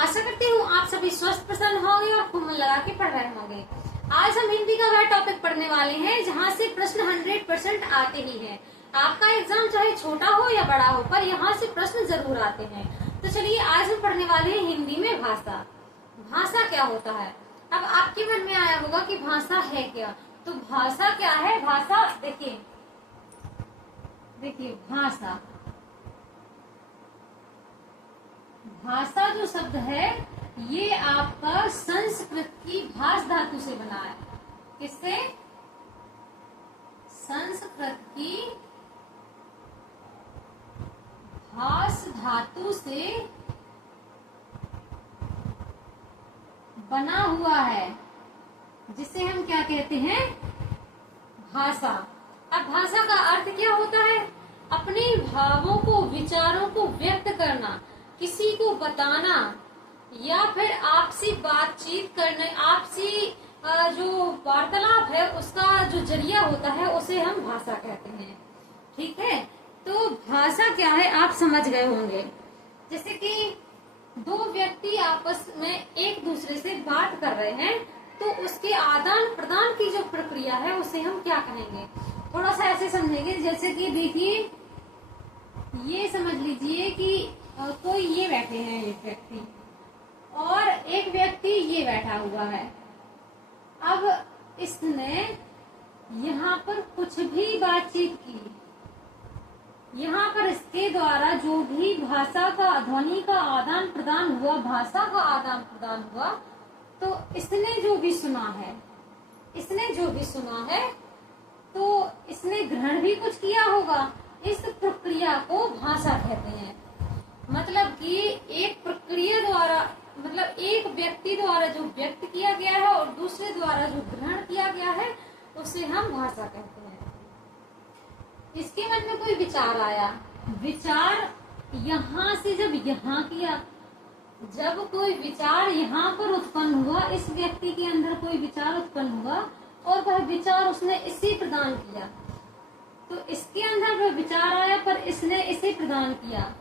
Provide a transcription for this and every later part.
आशा करती हूँ आप सभी स्वस्थ प्रसन्न होंगे और खूब मन लगा के पढ़ रहे होंगे। आज हम हिंदी का वह टॉपिक पढ़ने वाले हैं जहाँ से प्रश्न 100% आते ही हैं। आपका एग्जाम चाहे छोटा हो या बड़ा हो, पर यहाँ से प्रश्न जरूर आते हैं। तो चलिए आज हम पढ़ने वाले हैं हिंदी में भाषा। भाषा क्या होता है? अब आपके मन में आया होगा कि भाषा है क्या। तो भाषा क्या है? भाषा देखिए भाषा भाषा जो शब्द है ये आपका संस्कृत की भाष धातु से बना है। किससे? संस्कृत की भाष धातु से बना हुआ है, जिसे हम क्या कहते हैं? भाषा। अब भाषा का अर्थ क्या होता है? अपने भावों को, विचारों को व्यक्त करना, किसी को बताना, या फिर आपसी बातचीत करने, आपसी जो वार्तालाप है उसका जो जरिया होता है उसे हम भाषा कहते हैं। ठीक है, तो भाषा क्या है आप समझ गए होंगे। जैसे कि दो व्यक्ति आपस में एक दूसरे से बात कर रहे हैं तो उसके आदान प्रदान की जो प्रक्रिया है उसे हम क्या कहेंगे? थोड़ा सा ऐसे समझेंगे। जैसे कि देखिए, ये समझ लीजिए कि कोई ये बैठे हैं एक व्यक्ति और एक व्यक्ति ये बैठा हुआ है। अब इसने यहाँ पर कुछ भी बातचीत की, यहाँ पर इसके द्वारा जो भी भाषा का, ध्वनि का आदान प्रदान हुआ, भाषा का आदान प्रदान हुआ, तो इसने जो भी सुना है तो इसने ग्रहण भी कुछ किया होगा। इस प्रक्रिया को भाषा कहते हैं। मतलब कि एक प्रक्रिया द्वारा, मतलब एक व्यक्ति द्वारा जो व्यक्त किया गया है और दूसरे द्वारा जो ग्रहण किया गया है उसे हम भाषा कहते हैं। इसके मन में कोई विचार आया, विचार यहाँ से जब यहाँ किया, जब कोई विचार यहाँ पर उत्पन्न हुआ, इस व्यक्ति के अंदर कोई विचार उत्पन्न हुआ और वह विचार उसने इसे प्रदान किया, तो इसके अंदर वह विचार आया पर इसने इसे प्रदान किया।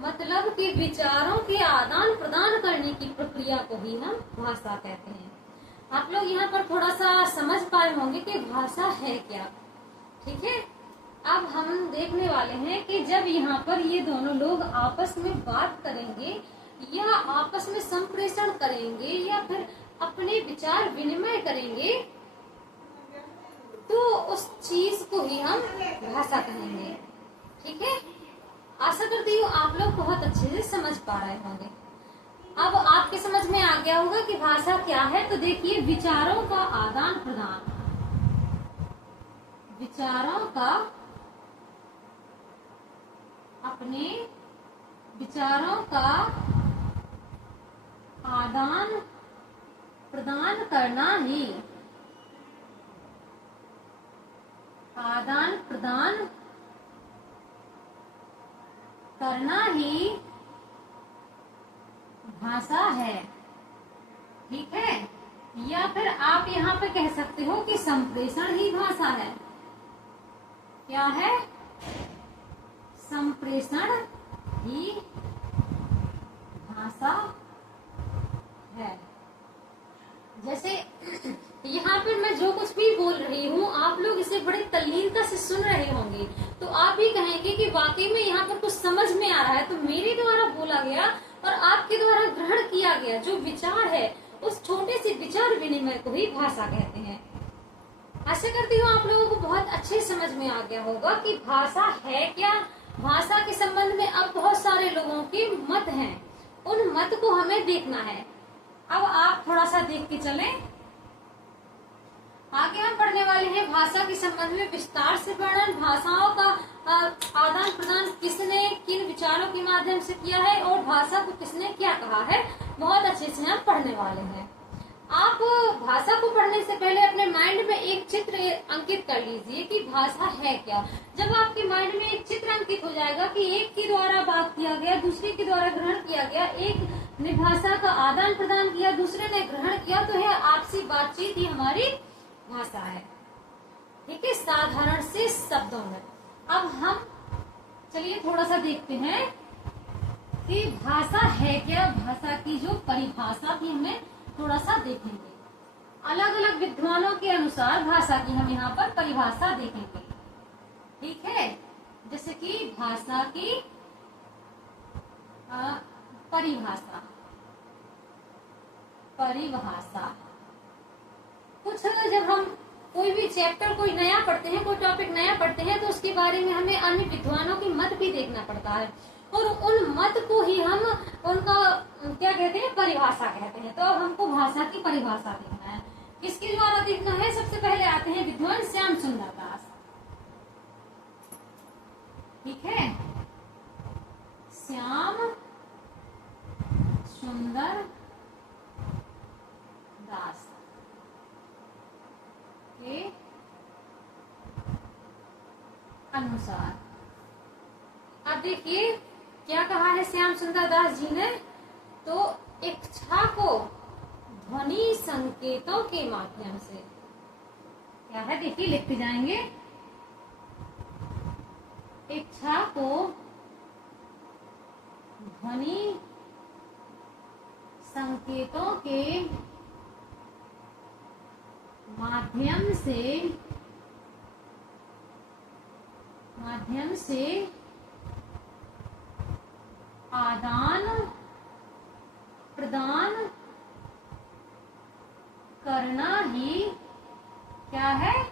मतलब कि विचारों के आदान प्रदान करने की प्रक्रिया को ही हम भाषा कहते हैं। आप लोग यहाँ पर थोड़ा सा समझ पाए होंगे कि भाषा है क्या। ठीक है, अब हम देखने वाले हैं कि जब यहाँ पर ये दोनों लोग आपस में बात करेंगे या आपस में संप्रेषण करेंगे या फिर अपने विचार विनिमय करेंगे, तो उस चीज को ही हम भाषा कहेंगे। ठीक है, आशा करती हूँ आप लोग बहुत अच्छे से समझ पा रहे होंगे। अब आपके समझ में आ गया होगा कि भाषा क्या है। तो देखिए, विचारों का आदान प्रदान, विचारों का, अपने विचारों का आदान प्रदान करना ही, आदान प्रदान करना ही भाषा है। ठीक है, या फिर आप यहाँ पे कह सकते हो कि संप्रेषण ही भाषा है। क्या है? संप्रेषण ही भाषा है। जैसे यहाँ पर मैं जो कुछ भी बोल रही हूँ आप लोग इसे बड़े तल्लीनता से सुन रहे होंगे, तो आप भी कहेंगे कि वाकई में यहाँ पर कुछ समझ में आ रहा है। तो मेरे द्वारा बोला गया और आपके द्वारा ग्रहण किया गया जो विचार है, उस छोटे से विचार विनिमय को ही भाषा कहते हैं। आशा करती हूँ आप लोगों को बहुत अच्छे समझ में आ गया होगा कि भाषा है क्या। भाषा के संबंध में अब बहुत सारे लोगों के मत हैं, उन मत को हमें देखना है। अब आप थोड़ा सा देख के चलें। आगे हम पढ़ने वाले हैं भाषा के संबंध में विस्तार से वर्णन, भाषाओं का आदान प्रदान किसने किन विचारों के माध्यम से किया है और भाषा को किसने क्या कहा है, बहुत अच्छे से हम पढ़ने वाले हैं। आप भाषा को पढ़ने से पहले अपने माइंड में एक चित्र अंकित कर लीजिए कि भाषा है क्या। जब आपके माइंड में एक चित्र अंकित हो जाएगा कि एक के द्वारा बात किया गया, दूसरे के द्वारा ग्रहण किया गया, एक ने भाषा का आदान प्रदान किया, दूसरे ने ग्रहण किया, तो यह आपसी बातचीत ही हमारी भाषा है। ठीक है, साधारण से शब्दों में। अब हम चलिए थोड़ा सा देखते हैं कि भाषा है क्या, भाषा की जो परिभाषा भी हमें थोड़ा सा देखेंगे। अलग अलग विद्वानों के अनुसार भाषा की हम यहाँ पर परिभाषा देखेंगे। ठीक है, जैसे कि भाषा की परिभाषा। कुछ जब हम कोई भी चैप्टर कोई नया पढ़ते हैं, कोई टॉपिक नया पढ़ते हैं, तो उसके बारे में हमें अन्य विद्वानों की मत भी देखना पड़ता है और उन मत को ही हम उनका क्या कहते हैं, परिभाषा कहते हैं। तो अब हमको भाषा की परिभाषा देखना है। किसके द्वारा देखना है? सबसे पहले आते हैं विद्वान श्याम सुंदर दास। ठीक है, श्याम सुंदर दास के अनुसार। अब देखिए क्या कहा है श्याम सुंदर दास जी ने। तो इच्छा को ध्वनि संकेतों के माध्यम से, क्या है देखिए, लिखते जाएंगे। इच्छा को ध्वनि संकेतों के माध्यम से आदान प्रदान करना ही क्या है?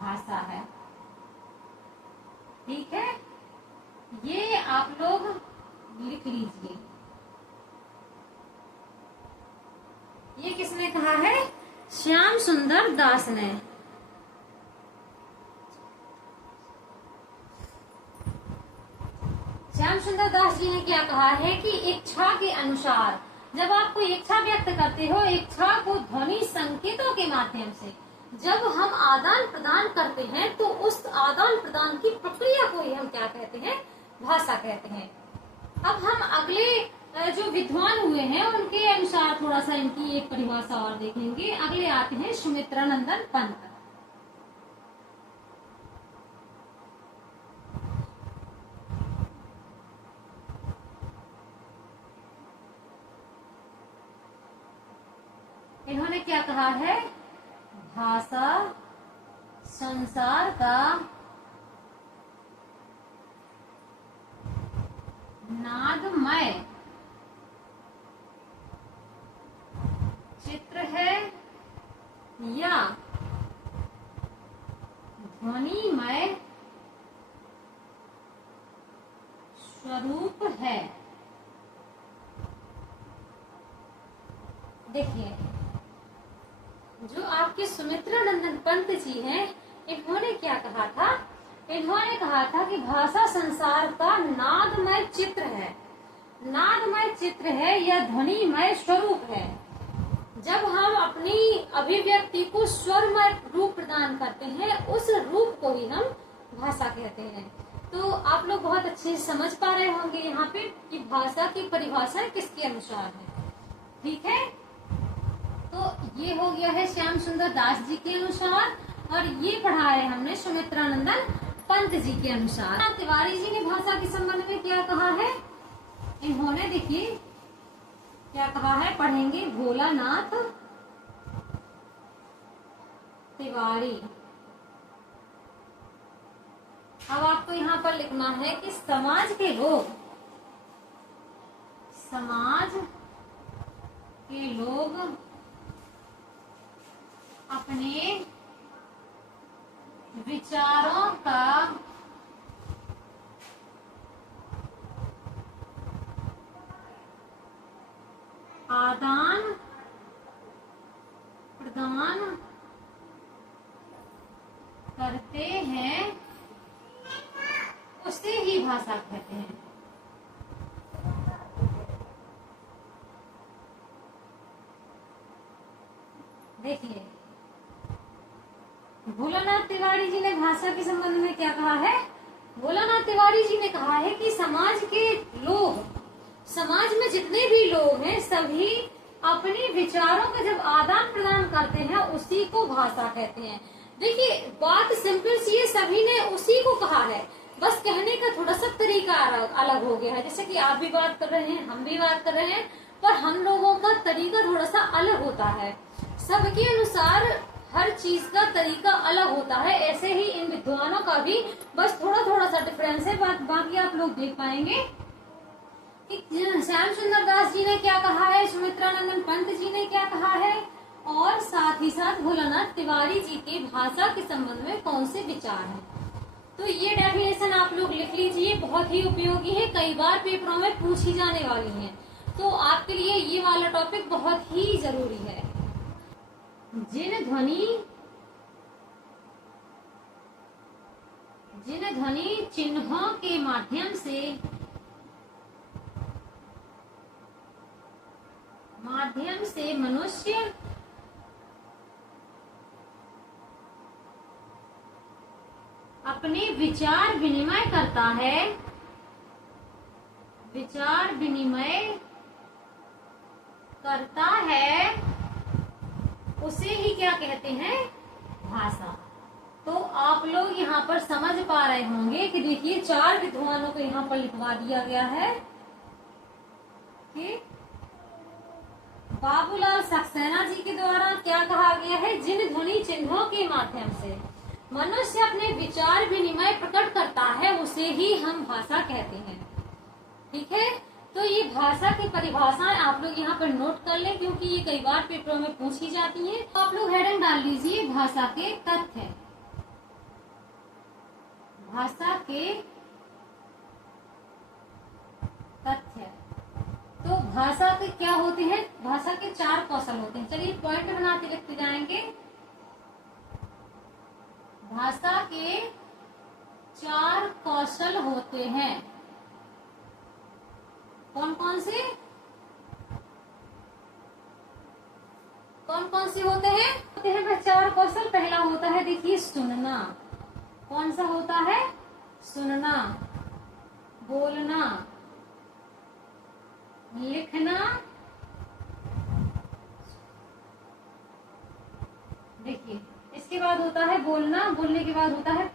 भाषा है। ठीक है, ये आप लोग लिख लीजिए। ये किसने कहा है? श्याम सुंदर दास ने। श्याम सुंदर दास जी ने क्या कहा है कि इच्छा के अनुसार, जब आप कोई इच्छा व्यक्त करते हो, इच्छा को ध्वनि संकेतों के माध्यम से जब हम आदान प्रदान करते हैं, तो उस आदान प्रदान की प्रक्रिया को ही हम क्या कहते हैं? भाषा कहते हैं। अब हम अगले जो विद्वान हुए हैं उनके अनुसार थोड़ा सा इनकी एक परिभाषा और देखेंगे। अगले आते हैं सुमित्रानंदन पंत। इन्होंने क्या कहा है? भाषा संसार का नादमय चित्र है या ध्वनिमय स्वरूप है। देखिए, जो आपके सुमित्रानंदन पंत जी हैं, इन्होंने क्या कहा था? इन्होंने कहा था कि भाषा संसार का नादमय चित्र है। नादमय चित्र है या ध्वनिमय स्वरूप है। जब हम अपनी अभिव्यक्ति को स्वरमय रूप प्रदान करते हैं, उस रूप को ही हम भाषा कहते हैं। तो आप लोग बहुत अच्छे से समझ पा रहे होंगे यहाँ पे कि भाषा की परिभाषा किसके अनुसार है। ठीक है, तो ये हो गया है श्याम सुंदर दास जी के अनुसार, और ये पढ़ा है हमने सुमित्रानंदन पंत जी के अनुसार। तिवारी जी ने भाषा के संबंध में क्या कहा है? इन्होंने देखिए क्या कहा है, पढ़ेंगे। भोलानाथ तिवारी। अब आपको यहाँ पर लिखना है कि समाज के लोग अपने विचारों का आदान प्रदान करते हैं, उसे ही भाषा कहते हैं। देखिए, भोलानाथ तिवारी जी ने भाषा के संबंध में क्या कहा है? भोलानाथ तिवारी जी ने कहा है कि समाज के लोग, समाज में जितने भी लोग हैं, सभी अपने विचारों का जब आदान प्रदान करते हैं, उसी को भाषा कहते हैं। देखिए, बात सिंपल सी है, सभी ने उसी को कहा है, बस कहने का थोड़ा सा तरीका अलग हो गया है। जैसे कि आप भी बात कर रहे हैं, हम भी बात कर रहे हैं, पर हम लोगों का तरीका थोड़ा सा अलग होता है। सबके अनुसार हर चीज का तरीका अलग होता है, ऐसे ही इन विद्वानों का भी बस थोड़ा थोड़ा सा डिफरेंस है। बाकी आप लोग देख पाएंगे कि श्याम सुंदर दास जी ने क्या कहा है, सुमित्रानंदन पंत जी ने क्या कहा है, और साथ ही साथ भोलानाथ तिवारी जी के भाषा के संबंध में कौन से विचार हैं। तो ये डेफिनेशन आप लोग लिख लीजिए, बहुत ही उपयोगी है, कई बार पेपरों में पूछी जाने वाली है, तो आपके लिए ये वाला टॉपिक बहुत ही जरूरी है। जिन ध्वनि चिन्हों के माध्यम से मनुष्य अपने विचार विनिमय करता है उसे ही क्या कहते हैं, भाषा। तो आप लोग यहाँ पर समझ पा रहे होंगे कि देखिए 4 विद्वानों को यहाँ पर लिखवा दिया गया है कि बाबूलाल सक्सेना जी के द्वारा क्या कहा गया है, जिन ध्वनि चिन्हों के माध्यम से मनुष्य अपने विचार विनिमय प्रकट करता है उसे ही हम भाषा कहते हैं। ठीक है, तो ये भाषा की परिभाषाएं आप लोग यहाँ पर नोट कर लें, क्योंकि ये कई बार पेपरों में पूछी जाती हैं। तो आप लोग हेडिंग डाल लीजिए, भाषा के तथ्य। भाषा के तथ्य। तो भाषा के क्या होते हैं, भाषा के 4 कौशल होते हैं। चलिए पॉइंट बनाते लिखते जाएंगे। भाषा के 4 कौशल होते हैं। कौन कौन से होते हैं वह 4 कौशल। पहला होता है देखिए सुनना। कौन सा होता है, सुनना, बोलना, लिखना। देखिए इसके बाद होता है बोलना, बोलने के बाद होता है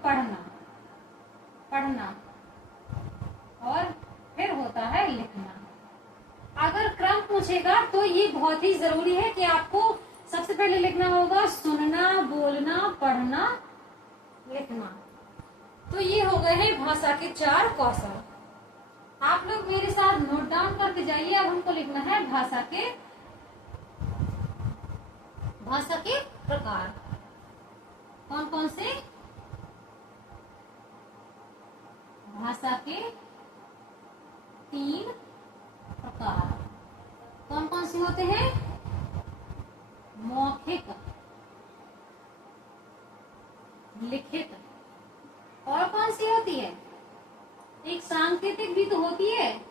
पढ़ना और फिर होता है लिखना। अगर क्रम पूछेगा तो ये बहुत ही जरूरी है कि आपको सबसे पहले लिखना होगा सुनना, बोलना, पढ़ना, लिखना। तो ये हो गए हैं भाषा के 4 कौशल। आप लोग मेरे साथ नोट डाउन करके जाइए। अब हमको लिखना है भाषा के प्रकार। कौन कौन से, भाषा के 3 प्रकार। कौन कौन से होते हैं, मौखिक, लिखित, और कौन सी होती है, एक सांकेतिक भी तो होती है,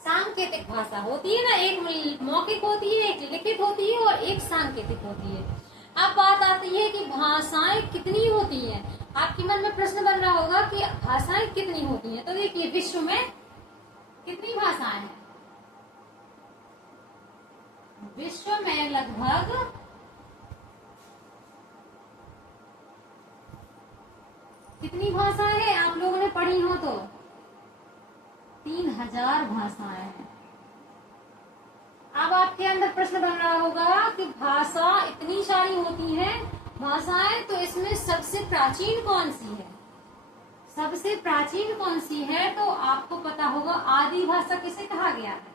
सांकेतिक भाषा होती है ना। एक मौखिक होती है, एक लिखित होती है और एक सांकेतिक होती है। अब बात आती है कि भाषाएं कितनी होती हैं। आपके मन में प्रश्न बन रहा होगा कि भाषाएं कितनी होती हैं। तो देखिए विश्व में कितनी भाषाएं हैं, विश्व में लगभग कितनी भाषाएं हैं, आप लोगों ने पढ़ी हो तो 3000 भाषाएं हैं। अब आपके अंदर प्रश्न बन रहा होगा कि भाषा इतनी सारी होती हैं भाषाएं, तो इसमें सबसे प्राचीन कौन सी है, सबसे प्राचीन कौन सी है। तो आपको पता होगा आदि भाषा किसे कहा गया है,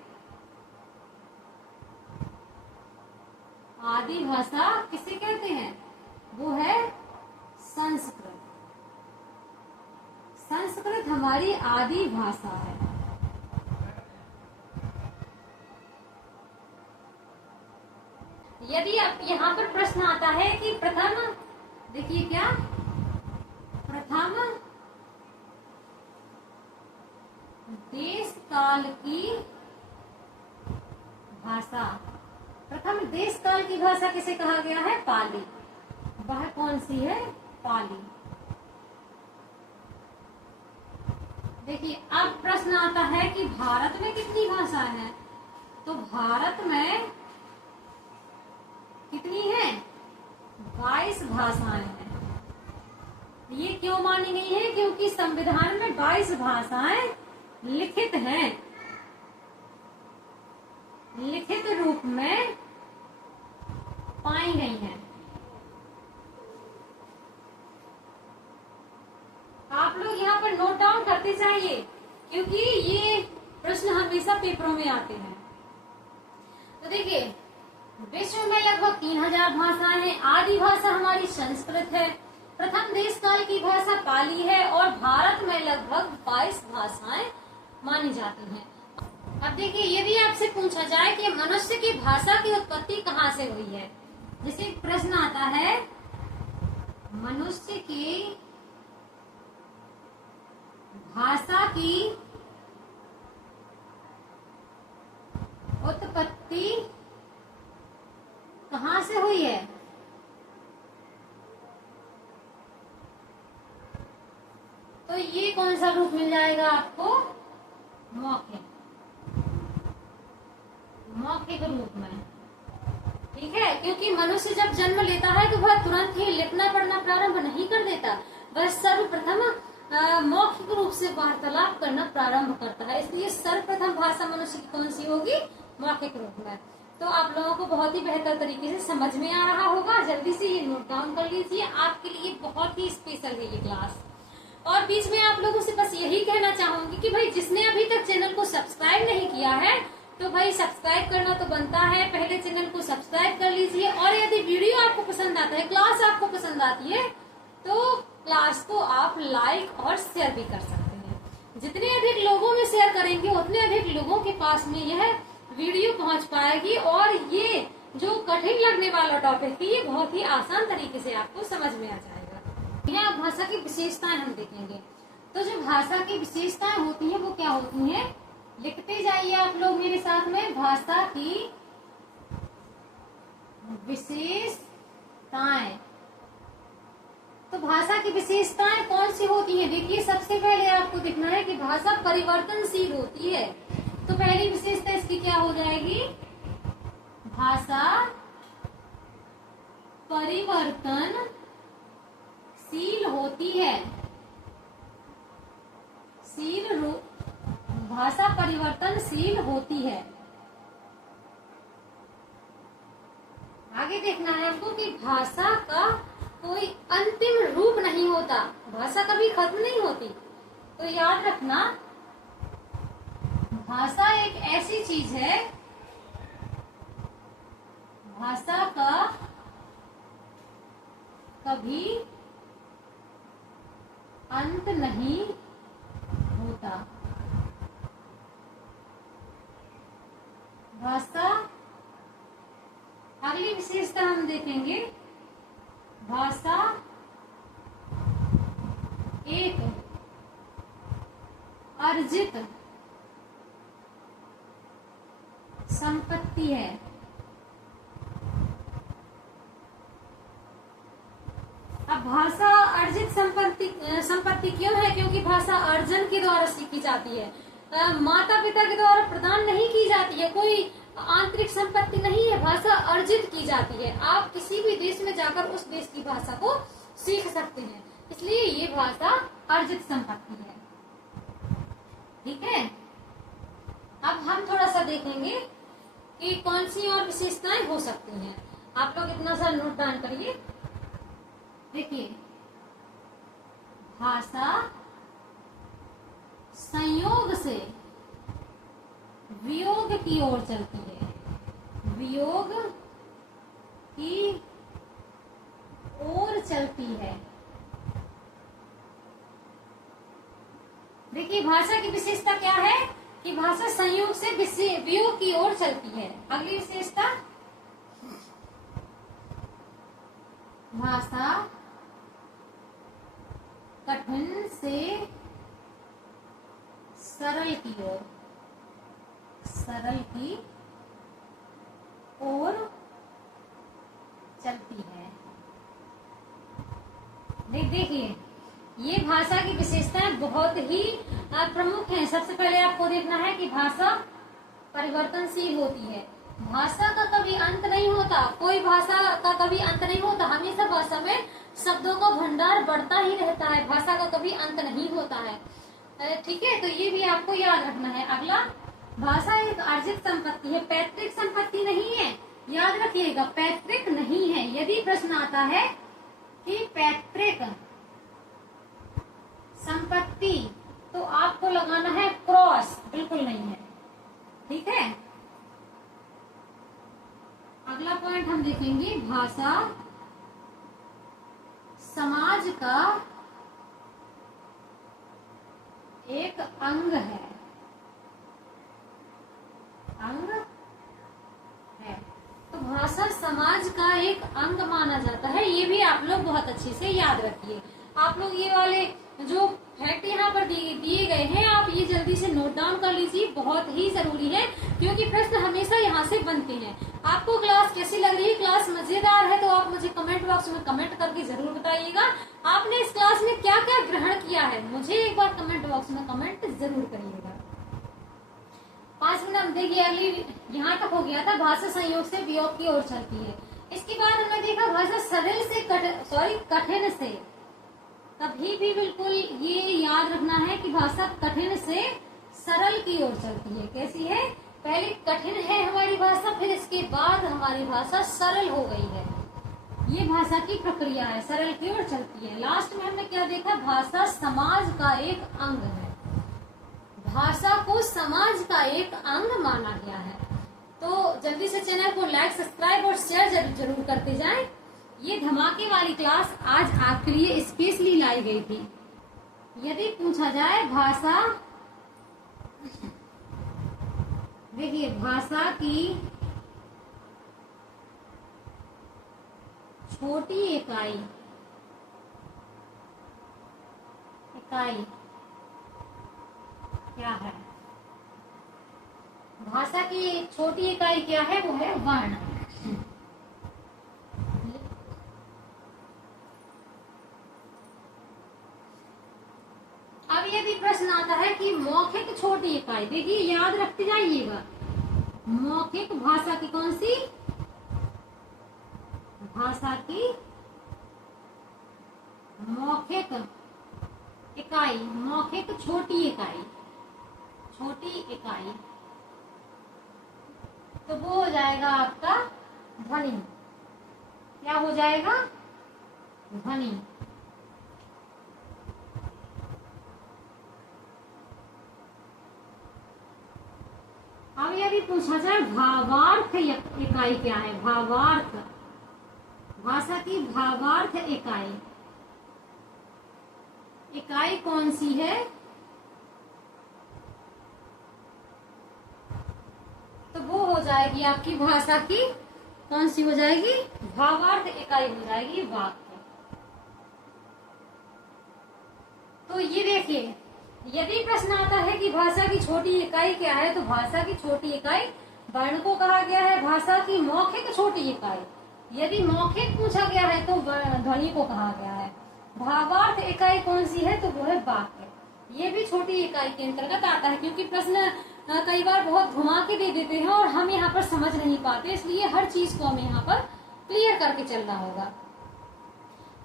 आदि भाषा किसे कहते हैं, वो है संस्कृत। संस्कृत हमारी आदि भाषा है। यदि आप यहाँ पर प्रश्न आता है कि प्रथम, देखिए क्या, प्रथम देश काल की भाषा, प्रथम देश काल की भाषा किसे कहा गया है, पाली। वह कौन सी है, पाली। देखिए अब प्रश्न आता है कि भारत में कितनी भाषा है, तो भारत में कितनी है, 22 भाषाएं हैं। ये क्यों मानी गई है, क्योंकि संविधान में 22 भाषाएं लिखित हैं, लिखित रूप में पाई गई हैं। आप लोग यहाँ पर नोट डाउन करते जाइए, क्योंकि ये प्रश्न हमेशा पेपरों में आते हैं। तो देखिए, विश्व में लगभग 3000 भाषाएं हैं। आदि भाषा हमारी संस्कृत है। प्रथम देश काल की भाषा पाली है और भारत में लगभग 22 भाषाएं मानी जाती हैं। अब देखिए, ये भी आपसे पूछा जाए कि मनुष्य की भाषा की उत्पत्ति कहाँ से हुई है। जैसे एक प्रश्न आता है, मनुष्य की भाषा की उत्पत्ति कहाँ से हुई है? तो ये कौन सा रूप मिल जाएगा आपको? मौखिक, मौखिक रूप में। ठीक है, क्योंकि मनुष्य जब जन्म लेता है तो वह तुरंत ही लिखना पढ़ना प्रारंभ नहीं कर देता, वह सर्वप्रथम मौखिक रूप से वार्तालाप करना प्रारंभ करता है। इसलिए सर्वप्रथम भाषा मनुष्य की कौन सी होगी? मौखिक रूप में। तो आप लोगों को बहुत ही बेहतर तरीके से समझ में आ रहा होगा। जल्दी से ये नोट डाउन कर लीजिए, आपके लिए बहुत ही स्पेशल है ये क्लास। और बीच में आप लोगों से बस यही कहना चाहूंगी कि भाई जिसने अभी तक चैनल को सब्सक्राइब नहीं किया है तो भाई सब्सक्राइब करना तो बनता है, पहले चैनल को सब्सक्राइब कर लीजिए। और यदि वीडियो आपको पसंद आता है, क्लास आपको पसंद आती है, तो क्लास को आप लाइक और शेयर भी कर सकते हैं। जितने अधिक लोगों में शेयर करेंगे उतने अधिक लोगों के पास में यह वीडियो पहुंच पाएगी और ये जो कठिन लगने वाला टॉपिक है ये बहुत ही आसान तरीके से आपको समझ में आ जाएगा। यहाँ भाषा की विशेषताएं हम देखेंगे। तो जो भाषा की विशेषताएं होती है वो क्या होती है? लिखते जाइए आप लोग मेरे साथ में। भाषा की विशेषताएं, तो भाषा की विशेषताएं कौन सी होती हैं? देखिए, सबसे पहले आपको दिखना है कि भाषा परिवर्तनशील होती है। तो पहली विशेषता इसकी क्या हो जाएगी? भाषा परिवर्तनशील होती है। भाषा परिवर्तनशील होती है। आगे देखना है हमको कि भाषा का कोई अंतिम रूप नहीं होता, भाषा कभी खत्म नहीं होती। तो याद रखना, भाषा एक ऐसी चीज है, भाषा का कभी अंत नहीं होता। भाषा, अगली विशेषता हम देखेंगे, भाषा एक अर्जित संपत्ति है। अब भाषा अर्जित संपत्ति क्यों है? क्योंकि भाषा अर्जन के द्वारा सीखी जाती है, माता पिता के द्वारा प्रदान नहीं की जाती है, कोई आंतरिक संपत्ति नहीं है, भाषा अर्जित की जाती है। आप किसी भी देश में जाकर उस देश की भाषा को सीख सकते हैं, इसलिए ये भाषा अर्जित संपत्ति है। ठीक है, अब हम थोड़ा सा देखेंगे कि कौन सी और विशेषताएं हो सकती हैं। आप लोग इतना सा नोट डाउन करिए। देखिए, भाषा संयोग से वियोग की ओर चलती है, वियोग की ओर चलती है। देखिए, भाषा की विशेषता क्या है कि भाषा संयोग से वियोग की ओर चलती है। अगली विशेषता, भाषा कठिन से सरल की ओर, सरल की ओर चलती है। देखिए, ये भाषा की विशेषताएं बहुत ही प्रमुख हैं। सबसे पहले आपको देखना है कि भाषा परिवर्तनशील होती है। भाषा का कभी अंत नहीं होता, कोई भाषा का कभी अंत नहीं होता, हमेशा भाषा में शब्दों का भंडार बढ़ता ही रहता है, भाषा का कभी अंत नहीं होता है। ठीक है, तो ये भी आपको याद रखना है। अगला, भाषा एक अर्जित संपत्ति है, पैतृक संपत्ति नहीं है। याद रखिएगा, पैतृक नहीं है। यदि प्रश्न आता है कि पैतृक संपत्ति, तो आपको लगाना है क्रॉस, बिल्कुल नहीं है। ठीक है, अगला पॉइंट हम देखेंगे, भाषा समाज का एक अंग है। अंग है, तो भाषा समाज का एक अंग माना जाता है। ये भी आप लोग बहुत अच्छे से याद रखिए। आप लोग ये वाले जो फैक्ट यहाँ पर दिए गए हैं, आप ये जल्दी से नोट डाउन कर लीजिए, बहुत ही जरूरी है, क्योंकि प्रश्न हमेशा यहाँ से बनते हैं। आपको क्लास कैसी लग रही है? क्लास मजेदार है तो आप मुझे कमेंट बॉक्स में कमेंट करके जरूर बताइएगा। आपने इस क्लास में क्या क्या ग्रहण किया है, मुझे एक बार कमेंट बॉक्स में कमेंट जरूर करिएगा। 5 मिनट देखिए, अगली यहाँ तक हो गया था, भाषा संयोग से वियोग की ओर चलती है। इसके बाद हमने देखा भाषा सरल से कठिन से। कभी भी बिल्कुल ये याद रखना है कि भाषा कठिन से सरल की ओर चलती है। कैसी है? पहले कठिन है हमारी भाषा, फिर इसके बाद हमारी भाषा सरल हो गई है। ये भाषा की प्रक्रिया है, सरल की ओर चलती है। लास्ट में हमने क्या देखा? भाषा समाज का एक अंग है। भाषा को समाज का एक अंग माना गया है। तो जल्दी से चैनल को लाइक, सब्सक्राइब और शेयर जरूर करते जाएं। ये धमाके वाली क्लास आज आपके लिए स्पेशली लाई गई थी। यदि पूछा जाए भाषा, देखिए भाषा की छोटी इकाई क्या है? भाषा की छोटी इकाई क्या है? वो है वर्ण। अब यदि प्रश्न आता है कि मौखिक छोटी इकाई, देखिए याद रखते जाइएगा, मौखिक भाषा की कौन सी? भाषा की मौखिक इकाई, मौखिक छोटी इकाई, तो वो हो जाएगा आपका ध्वनि। क्या हो जाएगा? ध्वनि। अब यदि पूछा जाए भावार्थ इकाई क्या है? भावार्थ, भाषा की भावार्थ इकाई कौन सी है? तो वो हो जाएगी आपकी भाषा की कौन सी हो जाएगी? भावार्थ इकाई हो जाएगी वाक्य। तो ये देखिए, यदि प्रश्न आता है कि भाषा की छोटी इकाई क्या है, तो भाषा की छोटी इकाई वर्ण को कहा गया है। भाषा की मौखिक छोटी इकाई, यदि मौखिक पूछा गया है तो ध्वनि को कहा गया है। भावार्थ इकाई कौन सी है? तो वो है वाक्य। ये भी छोटी इकाई के अंतर्गत आता है, क्योंकि प्रश्न कई बार बहुत घुमा के दे देते हैं और हम यहाँ पर समझ नहीं पाते, इसलिए हर चीज को हमें यहाँ पर क्लियर करके चलना होगा।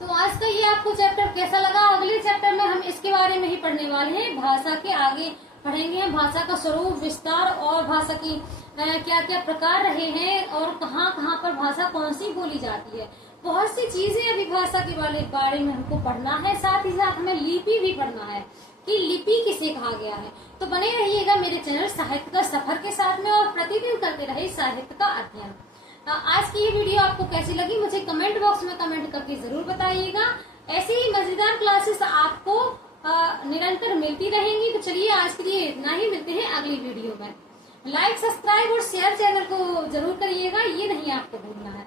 तो आज का ये आपको चैप्टर कैसा लगा? अगले चैप्टर में हम इसके बारे में ही पढ़ने वाले हैं। भाषा के आगे पढ़ेंगे हम भाषा का स्वरूप, विस्तार और भाषा की क्या क्या प्रकार रहे हैं और कहाँ कहाँ पर भाषा कौन सी बोली जाती है। बहुत सी चीजें अभी भाषा के बारे में हमको पढ़ना है। साथ ही साथ हमें लिपि भी पढ़ना है कि लिपि किसे कहा गया है। तो बने रहिएगा मेरे चैनल साहित्य का सफर के साथ में और प्रतिदिन करते रहे साहित्य का अध्ययन। आज की ये वीडियो आपको कैसी लगी मुझे कमेंट बॉक्स में कमेंट करके जरूर बताइएगा। ऐसे ही मजेदार क्लासेस आपको निरंतर मिलती रहेंगी। तो चलिए आज के लिए इतना ही, मिलते हैं अगली वीडियो में। लाइक, सब्सक्राइब और शेयर चैनल को जरूर करिएगा, ये नहीं आपको भूलना है।